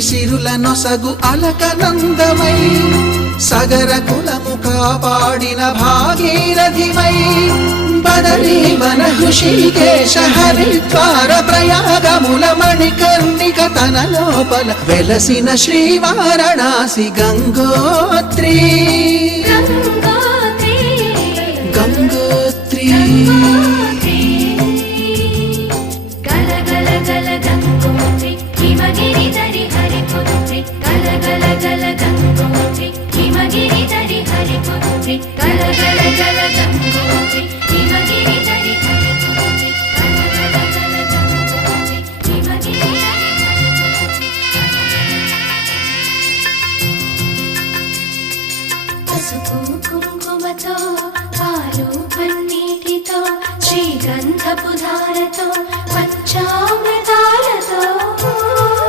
సిరుల నొసగు అలకనందమై సగర కులము కాపాడిన భాగీరథిమై బదరీ వన హృషికేశ హరిద్వార ప్రయాగముల మణికర్ణిక తన లోపల వెలసిన శ్రీ వారణాసి గంగోత్రీ